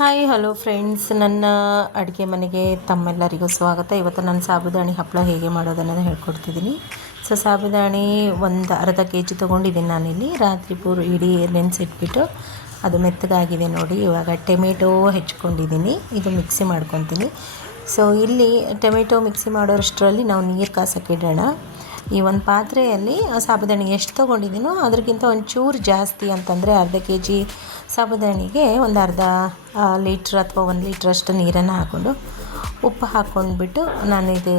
Hi hello friends ನನ್ನ ಅಡುಗೆ ಮನೆಗೆ ತಮ್ಮೆಲ್ಲರಿಗೂ ಸ್ವಾಗತ. ಇವತ್ತು ನಾನು ಸಾಬುದಾಣಿ ಹಪ್ಪಳ ಹೇಗೆ ಮಾಡೋದನ್ನು ಹೇಳ್ಕೊಡ್ತಿದ್ದೀನಿ. ಸೊ ಸಾಬುದಾಣಿ ಒಂದು ಅರ್ಧ ಕೆ ಜಿ ತೊಗೊಂಡಿದ್ದೀನಿ ನಾನಿಲ್ಲಿ. ರಾತ್ರಿ ಪೂರ್ ಇಡೀ ನೆನೆಸಿಟ್ಬಿಟ್ಟು ಅದು ಮೆತ್ತಗಾಗಿದೆ ನೋಡಿ. ಇವಾಗ ಟೊಮೆಟೊ ಹೆಚ್ಕೊಂಡಿದ್ದೀನಿ ಇದು ಮಿಕ್ಸಿ ಮಾಡ್ಕೊತೀನಿ. ಸೊ ಇಲ್ಲಿ ಟೊಮೆಟೊ ಮಿಕ್ಸಿ ಮಾಡೋರಷ್ಟರಲ್ಲಿ ನಾವು ನೀರು ಕಾಸಕ್ಕೆ ಇಡೋಣ. ಈ ಒಂದು ಪಾತ್ರೆಯಲ್ಲಿ ಸಾಬುದಾಣಿ ಎಷ್ಟು ತೊಗೊಂಡಿದ್ದೀನೋ ಅದಕ್ಕಿಂತ ಒಂಚೂರು ಜಾಸ್ತಿ ಅಂತಂದರೆ ಅರ್ಧ ಕೆ ಜಿ ಸಾಬುದಾಣಿಗೆ ಒಂದು ಅರ್ಧ ಲೀಟ್ರ್ ಅಥವಾ ಒಂದು ಲೀಟ್ರಷ್ಟು ನೀರನ್ನು ಹಾಕ್ಕೊಂಡು ಉಪ್ಪು ಹಾಕ್ಕೊಂಡ್ಬಿಟ್ಟು ನಾನು ಇದು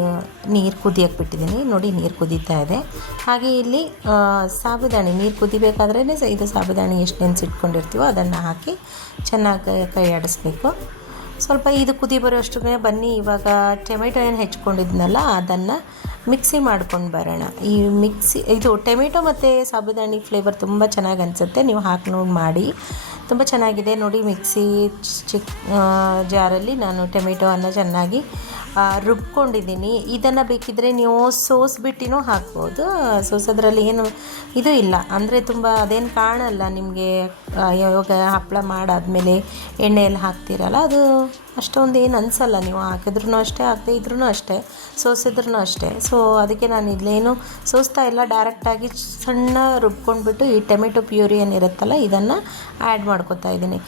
ನೀರು ಕುದಿಯಕ್ಕೆ ಬಿಟ್ಟಿದ್ದೀನಿ. ನೋಡಿ, ನೀರು ಕುದೀತಾ ಇದೆ. ಹಾಗೆ ಇಲ್ಲಿ ಸಾಬುದಾಣಿ, ನೀರು ಕುದಿಬೇಕಾದ್ರೇ ಇದು ಸಾಬುದಾಣಿ ಎಷ್ಟು ನೆನೆಸಿಟ್ಕೊಂಡಿರ್ತೀವೋ ಅದನ್ನು ಹಾಕಿ ಚೆನ್ನಾಗಿ ಕೈ ಆಡಿಸ್ಬೇಕು ಸ್ವಲ್ಪ ಇದು ಕುದಿ ಬರೋಷ್ಟಿಗೆ ಬನ್ನಿ. ಇವಾಗ ಟೊಮೆಟೊ ಏನು ಹೆಚ್ಕೊಂಡಿದ್ನಲ್ಲ, ಅದನ್ನು ಮಿಕ್ಸಿ ಮಾಡ್ಕೊಂಡು ಬರೋಣ. ಈ ಮಿಕ್ಸಿ, ಇದು ಟೊಮೆಟೊ ಮತ್ತು ಸಾಬುದಾಣಿ ಫ್ಲೇವರ್ ತುಂಬ ಚೆನ್ನಾಗಿ ಅನಿಸುತ್ತೆ. ನೀವು ಹಾಕಿ ನೋಡಿ ಮಾಡಿ. ತುಂಬ ಚೆನ್ನಾಗಿದೆ. ನೋಡಿ, ಮಿಕ್ಸಿ ಚಿಕ್ ಜಾರಲ್ಲಿ ನಾನು ಟೊಮೆಟೊವನ್ನು ಚೆನ್ನಾಗಿ ರುಬ್ಕೊಂಡಿದ್ದೀನಿ. ಇದನ್ನು ಬೇಕಿದ್ದರೆ ನೀವು ಸೋಸ್ಬಿಟ್ಟಿನೂ ಹಾಕ್ಬೋದು. ಸೋಸೋದ್ರಲ್ಲಿ ಏನು ಇದು ಇಲ್ಲ. ಅಂದರೆ ತುಂಬ ಅದೇನು ಕಾಣಲ್ಲ ನಿಮಗೆ ಯಾವಾಗ ಹಪ್ಪಳ ಮಾಡಾದಮೇಲೆ ಎಣ್ಣೆಯಲ್ಲಿ ಹಾಕ್ತೀರಲ್ಲ, ಅದು ಅಷ್ಟೊಂದು ಏನು ಅನಿಸಲ್ಲ ನೀವು. ಹಾಕಿದ್ರೂ ಅಷ್ಟೇ, ಹಾಕದೇ ಇದ್ರೂ ಅಷ್ಟೇ ಸೋಸಿದ್ರೂ ಅಷ್ಟೇ. ಸೊ ಅದಕ್ಕೆ ನಾನು ಇಲ್ಲೇನು ಸೋಸ್ತಾ ಇಲ್ಲ. ಡೈರೆಕ್ಟಾಗಿ ಸಣ್ಣ ರುಬ್ಕೊಂಡ್ಬಿಟ್ಟು ಈ ಟೊಮೆಟೊ ಪ್ಯೂರಿ ಏನಿರುತ್ತಲ್ಲ, ಇದನ್ನು ಆ್ಯಡ್ ಮಾಡ್ಕೊತಾ ಇದ್ದೀನಿ.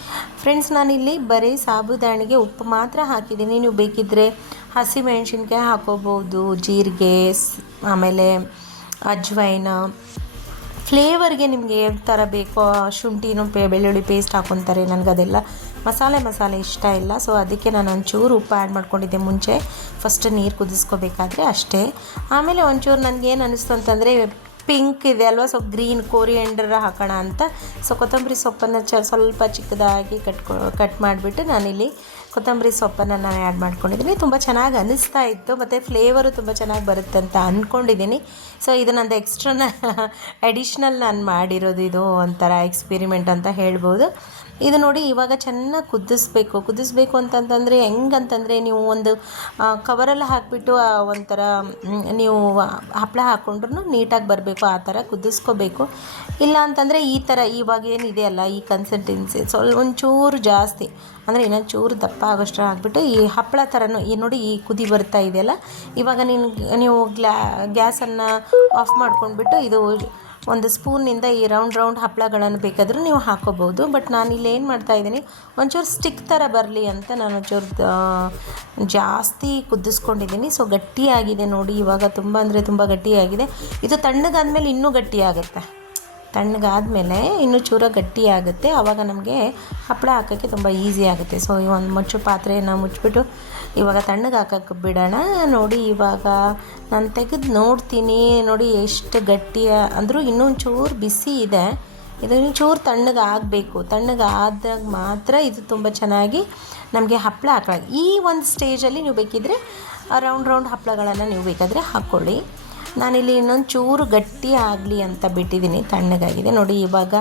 ಫ್ರೆಂಡ್ಸ್ ನಾನಿಲ್ಲಿ ಬರೀ ಸಾಬುದಾಣಿಗೆ ಉಪ್ಪು ಮಾತ್ರ ಹಾಕಿದ್ದೀನಿ. ನೀವು ಬೇಕಿದ್ದರೆ ಹಸಿಮೆಣ್ಸಿನ್ಕಾಯಿ ಹಾಕೋಬೋದು, ಜೀರಿಗೆ ಆಮೇಲೆ ಅಜ್ವೈನ. ಫ್ಲೇವರ್ಗೆ ನಿಮಗೆ ಯಾವ ಥರ ಬೇಕೋ, ಶುಂಠಿನೂ ಪೇ, ಬೆಳ್ಳುಳ್ಳಿ ಪೇಸ್ಟ್ ಹಾಕೊತಾರೆ. ನನಗೆ ಅದೆಲ್ಲ ಮಸಾಲೆ ಮಸಾಲೆ ಇಷ್ಟ ಇಲ್ಲ. ಸೊ ಅದಕ್ಕೆ ನಾನು ಒಂಚೂರು ಉಪ್ಪು ಆ್ಯಡ್ ಮಾಡ್ಕೊಂಡಿದ್ದೆ ಮುಂಚೆ. ಫಸ್ಟ್ ನೀರು ಕುದಿಸ್ಕೋಬೇಕಾದ್ರೆ ಅಷ್ಟೇ. ಆಮೇಲೆ ಒಂಚೂರು ಏನು ಅನ್ನಿಸ್ತು ಅಂತಂದರೆ ಪಿಂಕ್ ಇದೆ ಅಲ್ವಾ ಸೊ ಗ್ರೀನ್ ಕೋರಿಯಂಡರ್ ಹಾಕೋಣ ಅಂತ. ಸೊ ಕೊತ್ತಂಬರಿ ಸೊಪ್ಪನ್ನು ಚ ಸ್ವಲ್ಪ ಚಿಕ್ಕದಾಗಿ ಕಟ್ಕೊ ಕಟ್ ಮಾಡಿಬಿಟ್ಟು ನಾನಿಲ್ಲಿ ಕೊತ್ತಂಬರಿ ಸೊಪ್ಪನ್ನು ನಾನು ಆ್ಯಡ್ ಮಾಡ್ಕೊಂಡಿದ್ದೀನಿ. ತುಂಬ ಚೆನ್ನಾಗಿ ಅನ್ನಿಸ್ತಾ ಇತ್ತು. ಮತ್ತು ಫ್ಲೇವರು ತುಂಬ ಚೆನ್ನಾಗಿ ಬರುತ್ತೆ ಅಂತ ಅಂದ್ಕೊಂಡಿದ್ದೀನಿ ಸೊ ಇದು ನಂದು ಎಕ್ಸ್ಟ್ರಾ ಅಡಿಷ್ನಲ್ ನಾನು ಮಾಡಿರೋದು ಇದು ಒಂಥರ ಎಕ್ಸ್ಪೆರಿಮೆಂಟ್ ಅಂತ ಹೇಳ್ಬೋದು. ಇದು ನೋಡಿ ಇವಾಗ ಚೆನ್ನಾಗಿ ಕುದಿಸ್ಬೇಕು. ಕುದಿಸ್ಬೇಕು ಅಂತಂತಂದರೆ ಹೆಂಗಂತಂದರೆ ನೀವು ಒಂದು ಕವರಲ್ಲಿ ಹಾಕಿಬಿಟ್ಟು ಒಂಥರ ನೀವು ಹಪ್ಪಳ ಹಾಕ್ಕೊಂಡ್ರೂ ನೀಟಾಗಿ ಬರಬೇಕು, ಆ ಥರ ಕುದಿಸ್ಕೋಬೇಕು. ಇಲ್ಲ ಅಂತಂದರೆ ಈ ಥರ ಇವಾಗ ಏನಿದೆ ಅಲ್ಲ, ಈ ಕನ್ಸಿಸ್ಟೆನ್ಸಿ ಸ್ವಲ್ಪ ಒಂಚೂರು ಜಾಸ್ತಿ, ಅಂದರೆ ಇನ್ನೊಂದು ಚೂರು ದಪ್ಪ ಆಗೋಷ್ಟು ಹಾಕ್ಬಿಟ್ಟು ಈ ಹಪ್ಪಳ ಥರನೂ, ಈ ನೋಡಿ ಈ ಕುದಿ ಬರ್ತಾ ಇದೆಯಲ್ಲ, ಇವಾಗ ನಿನ್ಗೆ, ನೀವು ಗ್ಲಾ, ಗ್ಯಾಸನ್ನು ಆಫ್ ಮಾಡ್ಕೊಂಡ್ಬಿಟ್ಟು ಇದು ಒಂದು ಸ್ಪೂನಿಂದ ಈ ರೌಂಡ್ ರೌಂಡ್ ಹಪ್ಪಳಗಳನ್ನು ಬೇಕಾದರೂ ನೀವು ಹಾಕೋಬೋದು. ಬಟ್ ನಾನು ಇಲ್ಲಿ ಏನು ಮಾಡ್ತಾ ಇದ್ದೀನಿ, ಒಂಚೂರು ಸ್ಟಿಕ್ ಥರ ಬರಲಿ ಅಂತ ನಾನು ಒಂಚೂರು ಜಾಸ್ತಿ ಕುದಿಸ್ಕೊಂಡಿದ್ದೀನಿ. ಸೊ ಗಟ್ಟಿಯಾಗಿದೆ ನೋಡಿ, ಇವಾಗ ತುಂಬ ಅಂದರೆ ತುಂಬ ಗಟ್ಟಿಯಾಗಿದೆ. ಇದು ತಣ್ಣಗಾದ್ಮೇಲೆ ಇನ್ನೂ ಗಟ್ಟಿಯಾಗುತ್ತೆ. ತಣ್ಣಗಾದ್ಮೇಲೆ ಇನ್ನೂ ಚೂರ ಗಟ್ಟಿ ಆಗುತ್ತೆ. ಆವಾಗ ನಮಗೆ ಹಪ್ಪಳ ಹಾಕೋಕ್ಕೆ ತುಂಬ ಈಸಿ ಆಗುತ್ತೆ. ಸೊ ಈ ಒಂದು ಮುಚ್ಚು ಪಾತ್ರೆಯನ್ನು ಮುಚ್ಚಿಬಿಟ್ಟು ಇವಾಗ ತಣ್ಣಗೆ ಹಾಕಕ್ಕೆ ಬಿಡೋಣ. ನೋಡಿ, ಇವಾಗ ನಾನು ತೆಗೆದು ನೋಡ್ತೀನಿ. ನೋಡಿ, ಎಷ್ಟು ಗಟ್ಟಿ ಅಂದರೂ ಇನ್ನೊಂದು ಚೂರು ಬಿಸಿ ಇದೆ. ಇದು ಚೂರು ತಣ್ಣಗೆ ಆಗಬೇಕು. ತಣ್ಣಗೆ ಆದಾಗ ಮಾತ್ರ ಇದು ತುಂಬ ಚೆನ್ನಾಗಿ ನಮಗೆ ಹಪ್ಪಳ ಹಾಕೊಳ್ಳಿ ಈ ಒಂದು ಸ್ಟೇಜಲ್ಲಿ ನೀವು ಬೇಕಿದ್ದರೆ ರೌಂಡ್ ರೌಂಡ್ ಹಪ್ಪಳಗಳನ್ನು ನೀವು ಬೇಕಾದರೆ ಹಾಕ್ಕೊಳ್ಳಿ. ನಾನಿಲ್ಲಿ ಇನ್ನೊಂದು ಚೂರು ಗಟ್ಟಿ ಆಗಲಿ ಅಂತ ಬಿಟ್ಟಿದ್ದೀನಿ, ತಣ್ಣಗಾಗಿದೆ. ನೋಡಿ, ಇವಾಗ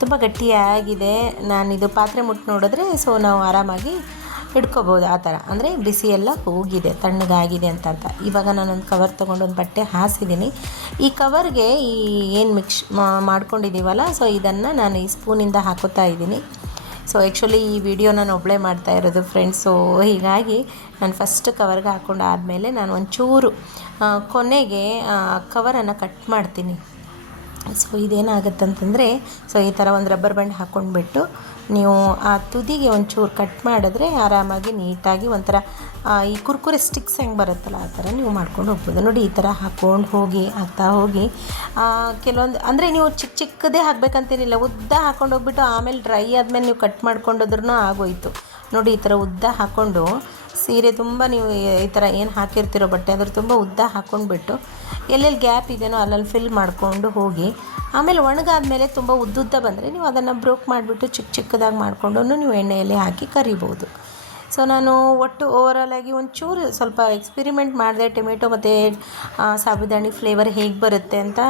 ತುಂಬ ಗಟ್ಟಿಯಾಗಿದೆ ನಾನಿದು ಪಾತ್ರೆ ಮುಟ್ಟು ನೋಡಿದ್ರೆ ಸೊ ನಾವು ಆರಾಮಾಗಿ ಹಿಡ್ಕೋಬೋದು ಆ ಥರ. ಅಂದರೆ ಬಿಸಿ ಎಲ್ಲ ಹೋಗಿದೆ ತಣ್ಣಗಾಗಿದೆ ಅಂತ ಅಂತ. ಇವಾಗ ನಾನೊಂದು ಕವರ್ ತೊಗೊಂಡು ಒಂದು ಬಟ್ಟೆ ಹಾಸಿದ್ದೀನಿ. ಈ ಕವರ್ಗೆ ಈ ಏನು ಮಿಕ್ಸ್ ಮಾಡ್ಕೊಂಡಿದ್ದೀವಲ್ಲ ಸೊ ಇದನ್ನು ನಾನು ಈ ಸ್ಪೂನಿಂದ ಹಾಕೋತಾ ಇದ್ದೀನಿ. ಸೊ ಆ್ಯಕ್ಚುಲಿ ಈ ವಿಡಿಯೋ ನಾನು ಒಬ್ಬಳೇ ಮಾಡ್ತಾ ಇರೋದು ಫ್ರೆಂಡ್ಸ್ ಸೊ ಹೀಗಾಗಿ ನಾನು ಫಸ್ಟ್ ಕವರ್ಗೆ ಹಾಕ್ಕೊಂಡು ಆದಮೇಲೆ ನಾನು ಒಂಚೂರು ಕೊನೆಗೆ ಕವರನ್ನು ಕಟ್ ಮಾಡ್ತೀನಿ. ಸೊ ಇದೇನಾಗುತ್ತೆ ಅಂತಂದರೆ ಸೊ ಈ ಥರ ಒಂದು ರಬ್ಬರ್ ಬ್ಯಾಂಡ್ ಹಾಕ್ಕೊಂಡ್ಬಿಟ್ಟು ನೀವು ಆ ತುದಿಗೆ ಒಂಚೂರು ಕಟ್ ಮಾಡಿದ್ರೆ ಆರಾಮಾಗಿ ನೀಟಾಗಿ ಒಂಥರ ಈ ಕುರ್ಕುರೆ ಸ್ಟಿಕ್ಸ್ ಹೆಂಗೆ ಬರುತ್ತಲ್ಲ, ಆ ಥರ ನೀವು ಮಾಡ್ಕೊಂಡು ಹೋಗ್ಬೋದು. ನೋಡಿ, ಈ ಥರ ಹಾಕ್ಕೊಂಡು ಹೋಗಿ ಹಾಕ್ತಾ ಹೋಗಿ ಕೆಲವೊಂದು, ಅಂದರೆ ನೀವು ಚಿಕ್ಕ ಚಿಕ್ಕದೇ ಹಾಕ್ಬೇಕಂತೇನಿಲ್ಲ, ಉದ್ದ ಹಾಕ್ಕೊಂಡು ಹೋಗ್ಬಿಟ್ಟು ಆಮೇಲೆ ಡ್ರೈ ಆದಮೇಲೆ ನೀವು ಕಟ್ ಮಾಡ್ಕೊಂಡೋದ್ರೂ ಆಗೋಯ್ತು. ನೋಡಿ, ಈ ಥರ ಉದ್ದ ಹಾಕ್ಕೊಂಡು ಸೀರೆ ತುಂಬ ನೀವು ಈ ಥರ ಏನು ಹಾಕಿರ್ತಿರೋ ಬಟ್ಟೆ ಅದ್ರ ತುಂಬ ಉದ್ದ ಹಾಕ್ಕೊಂಡ್ಬಿಟ್ಟು ಎಲ್ಲೆಲ್ಲಿ ಗ್ಯಾಪ್ ಇದೆಯೋ ಅಲ್ಲಲ್ಲಿ ಫಿಲ್ ಮಾಡಿಕೊಂಡು ಹೋಗಿ, ಆಮೇಲೆ ಒಣಗಾದ್ಮೇಲೆ ತುಂಬ ಉದ್ದುದ್ದ ಬಂದರೆ ನೀವು ಅದನ್ನು ಬ್ರೋಕ್ ಮಾಡಿಬಿಟ್ಟು ಚಿಕ್ಕ ಚಿಕ್ಕದಾಗಿ ಮಾಡಿಕೊಂಡು ನೀವು ಎಣ್ಣೆಯಲ್ಲಿ ಹಾಕಿ ಕರಿಬೋದು. ಸೊ ನಾನು ಒಟ್ಟು ಓವರಾಲ್ ಆಗಿ ಒಂಚೂರು ಸ್ವಲ್ಪ ಎಕ್ಸ್ಪೆರಿಮೆಂಟ್ ಮಾಡಿದೆ ಟೊಮೆಟೊ ಮತ್ತು ಸಾಬುದಾಣಿ ಫ್ಲೇವರ್ ಹೇಗೆ ಬರುತ್ತೆ ಅಂತ.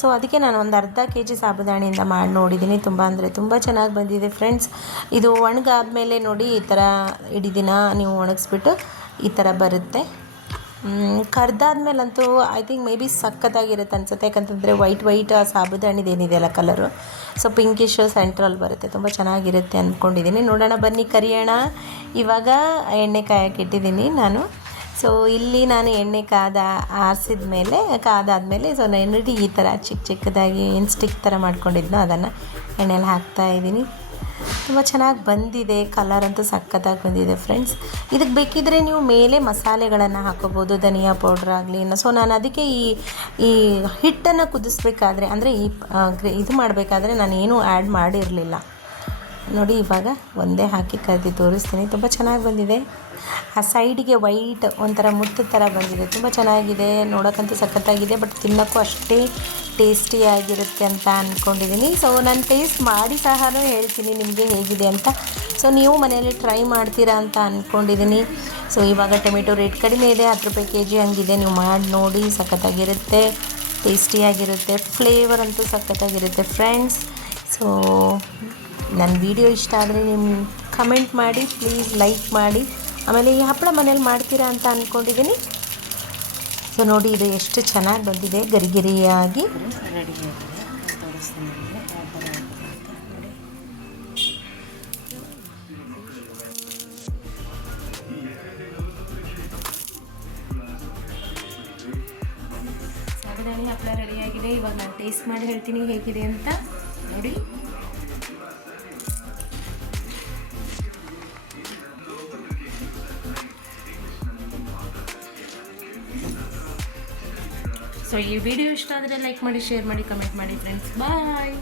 ಸೊ ಅದಕ್ಕೆ ನಾನು ಒಂದು ಅರ್ಧ ಕೆ ಜಿ ಸಾಬುದಾಣಿಯಿಂದ ಮಾಡಿ ನೋಡಿದ್ದೀನಿ ತುಂಬ ಅಂದರೆ ತುಂಬ ಚೆನ್ನಾಗಿ ಬಂದಿದೆ ಫ್ರೆಂಡ್ಸ್ ಇದು ಒಣಗಾದ್ಮೇಲೆ ನೋಡಿ ಈ ಥರ ಇಡೀ ದಿನ ನೀವು ಒಣಗಿಸ್ಬಿಟ್ಟು ಈ ಥರ ಬರುತ್ತೆ. ಕರ್ದಾದ್ಮೇಲಂತೂ ಐ ಥಿಂಕ್ ಮೇ ಬಿ ಸಖತ್ತಾಗಿರುತ್ತೆ ಅನ್ಸುತ್ತೆ. ಯಾಕಂತಂದರೆ ವೈಟ್ ವೈಟ್ ಆ ಸಾಬುದಾಣಿದು ಏನಿದೆಯಲ್ಲ ಕಲರು ಸೊ ಪಿಂಕಿಶ್ ಸೆಂಟ್ರಲ್ಲಿ ಬರುತ್ತೆ. ತುಂಬ ಚೆನ್ನಾಗಿರುತ್ತೆ ಅಂದ್ಕೊಂಡಿದ್ದೀನಿ ನೋಡೋಣ, ಬನ್ನಿ, ಕರಿಯೋಣ. ಇವಾಗ ಎಣ್ಣೆ ಕಾಯಕ್ಕೆ ಇಟ್ಟಿದ್ದೀನಿ ನಾನು. ಸೊ ಇಲ್ಲಿ ನಾನು ಎಣ್ಣೆ ಕಾದ ಆರಿಸಿದ ಮೇಲೆ, ಕಾದಾದಮೇಲೆ ಸೊ ನಾನು ಈ ಥರ ಚಿಕ್ಕ ಚಿಕ್ಕದಾಗಿ, ಏನು ಸ್ಟಿಕ್ ಥರ ಮಾಡ್ಕೊಂಡಿದ್ನೋ ಅದನ್ನು ಎಣ್ಣೆಲಿ ಹಾಕ್ತಾ ಇದ್ದೀನಿ ತುಂಬ ಚೆನ್ನಾಗಿ ಬಂದಿದೆ ಕಲರ್ ಅಂತೂ ಸಖತ್ತಾಗಿ ಬಂದಿದೆ ಫ್ರೆಂಡ್ಸ್ ಇದಕ್ಕೆ ಬೇಕಿದ್ರೆ ನೀವು ಮೇಲೆ ಮಸಾಲೆಗಳನ್ನು ಹಾಕೋಬೋದು, ಧನಿಯಾ ಪೌಡ್ರ್ ಆಗಲಿ ಸೊ ನಾನು ಅದಕ್ಕೆ ಈ ಈ ಹಿಟ್ಟನ್ನು ಕುದಿಸ್ಬೇಕಾದ್ರೆ, ಅಂದರೆ ಈ ಇದು ಮಾಡಬೇಕಾದ್ರೆ ನಾನು ಏನೂ ಆ್ಯಡ್ ಮಾಡಿರಲಿಲ್ಲ. ನೋಡಿ ಇವಾಗ ಒಂದೇ ಹಾಕಿ ಕರೆದಿ ತೋರಿಸ್ತೀನಿ. ತುಂಬ ಚೆನ್ನಾಗಿ ಬಂದಿದೆ. ಆ ಸೈಡಿಗೆ ವೈಟ್ ಒಂಥರ ಮುತ್ತು ಥರ ಬಂದಿದೆ. ತುಂಬ ಚೆನ್ನಾಗಿದೆ ನೋಡೋಕ್ಕಂತೂ ಸಖತ್ತಾಗಿದೆ ಬಟ್ ತಿನ್ನೋಕ್ಕೂ ಅಷ್ಟೇ ಟೇಸ್ಟಿಯಾಗಿರುತ್ತೆ ಅಂತ ಅಂದ್ಕೊಂಡಿದ್ದೀನಿ ಸೊ ನಾನು ಟೇಸ್ಟ್ ಮಾಡಿ ಸಹ ಹೇಳ್ತೀನಿ ನಿಮಗೆ ಹೇಗಿದೆ ಅಂತ. ಸೊ ನೀವು ಮನೆಯಲ್ಲಿ ಟ್ರೈ ಮಾಡ್ತೀರಾ ಅಂತ ಅಂದ್ಕೊಂಡಿದ್ದೀನಿ ಸೊ ಇವಾಗ ಟೊಮೆಟೊ ರೇಟ್ ಕಡಿಮೆ ಇದೆ, ಹತ್ತು ರೂಪಾಯಿ ಕೆ ಜಿ ಹಂಗಿದೆ. ನೀವು ಮಾಡಿ ನೋಡಿ, ಸಖತ್ತಾಗಿರುತ್ತೆ ಟೇಸ್ಟಿಯಾಗಿರುತ್ತೆ ಫ್ಲೇವರ್ ಅಂತೂ ಸಖತ್ತಾಗಿರುತ್ತೆ ಫ್ರೆಂಡ್ಸ್ ಸೊ ನನ್ನ ವಿಡಿಯೋ ಇಷ್ಟ ಆದರೆ ನಿಮ್ಮ ಕಮೆಂಟ್ ಮಾಡಿ ಪ್ಲೀಸ್ ಲೈಕ್ ಮಾಡಿ. ಆಮೇಲೆ ಈ ಹಪ್ಪಳ ಮನೇಲಿ ಮಾಡ್ತೀರಾ ಅಂತ ಅಂದ್ಕೊಂಡಿದ್ದೀನಿ ಸೊ ನೋಡಿ, ಇದು ಎಷ್ಟು ಚೆನ್ನಾಗಿ ಬಂದಿದೆ. ಗರಿಗರಿಯಾಗಿ. ರೆಡಿ ಆಗಿದೆ ತೋರಿಸ್ತೀನಿ ಹಪ್ಪಳ ರೆಡಿಯಾಗಿದೆ ಇವಾಗ ನಾನು ಟೇಸ್ಟ್ ಮಾಡಿ ಹೇಳ್ತೀನಿ ಹೇಗಿದೆ ಅಂತ. ನೋಡಿ. ಸೊ ಈ ವಿಡಿಯೋ ಇಷ್ಟ ಆದರೆ ಲೈಕ್ ಮಾಡಿ ಶೇರ್ ಮಾಡಿ ಕಮೆಂಟ್ ಮಾಡಿ ಫ್ರೆಂಡ್ಸ್ ಬಾಯ್